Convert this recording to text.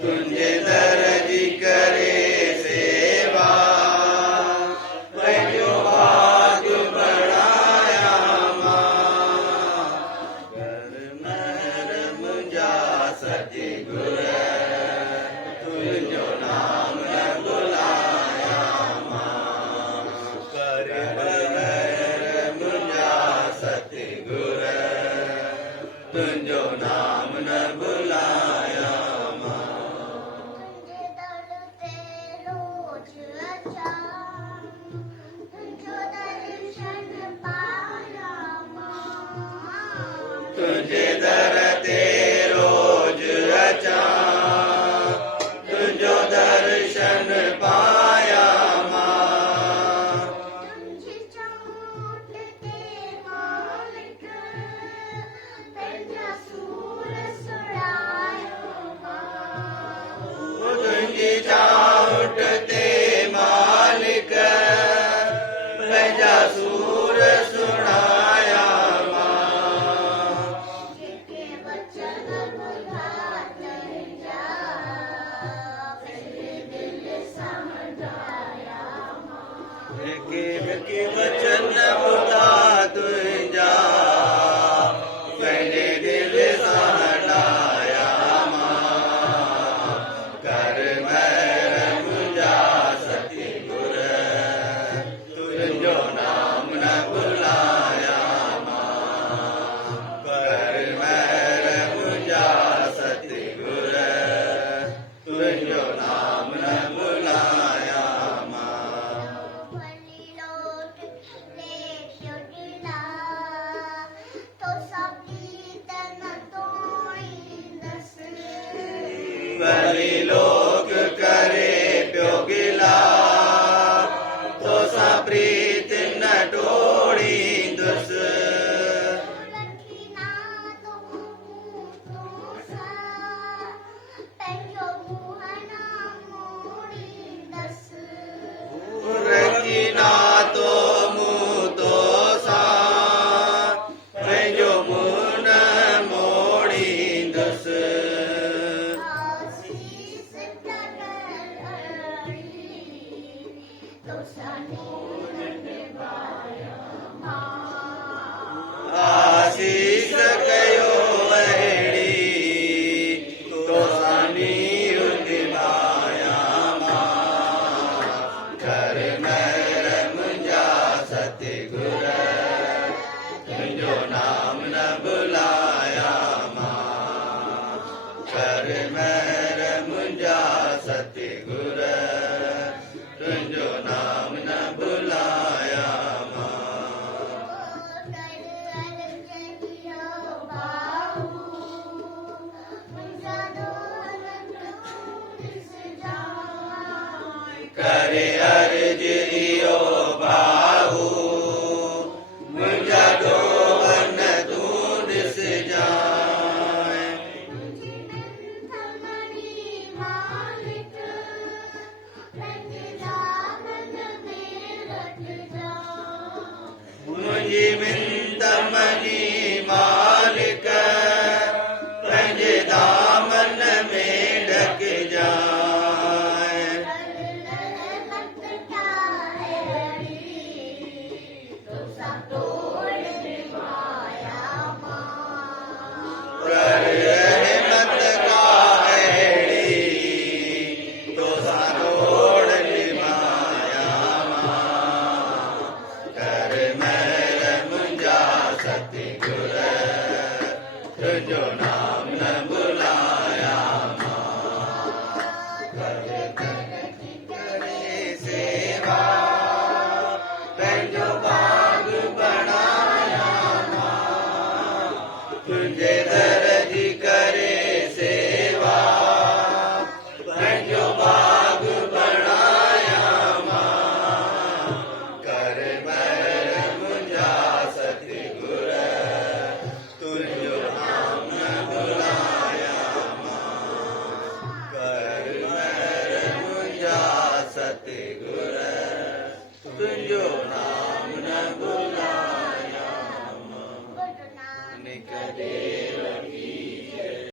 तुझे दर्जी करे सेवा पंहिंजो भाग बढ़ाया मां कर महर मुंहिंजा सतगुर तुंहिंजो नाम न भुलाया मां कर महर मुंहिंजा सतगुर तुंहिंजो नाम न भुलाया तुझे दर ते रोज अचा तुझो दर्शन पाया मां तुझी चोट ते मालिक पंहिंजा सूर सुड़ायो मां तुझी चोट ते मालिक पंहिंजा सूर सुड़ाया के वचन ॿुधा तुंहिंजा पंहिंजे दिल सां हटाया मां कर महर मुंहिंजा सतगुर तुंहिंजो नाम न भुलाया मां कर महर मुंहिंजा सतगुर तुंहिंजो नाम न भुलाया भली लोग करे पियो गिला तो सा प्रीत न टोड़ींदुसि रखी ना तो मुंह तो सा पंहिंजो मुंह न मोड़ींदुसि आसीस कयो अहिड़ी तोसां नीर निभाया मां कर महर मुंहिंजा सतगुर तुंहिंजो नाम न भुलाया मां कर महर मुंहिंजा सतगुर तुंहिंजो नाम न भुलाया करे अर्ज इहो भाऊ मुंहिंजा ॾोहन तूं ॾिस जाए मुंहिंजी मिंत मनी मालिक पंहिंजे दामन में ढकजाए तुंहिंजो नाम न भुलाया करे सेवा पंहिंजो भाग बढ़ाया तुंहिंजे दर जी करे सेवा पंहिंजो भाग बढ़ाया कर महर मुंहिंजा सतगुर तुंहिंजो नाम न ਕਦੇ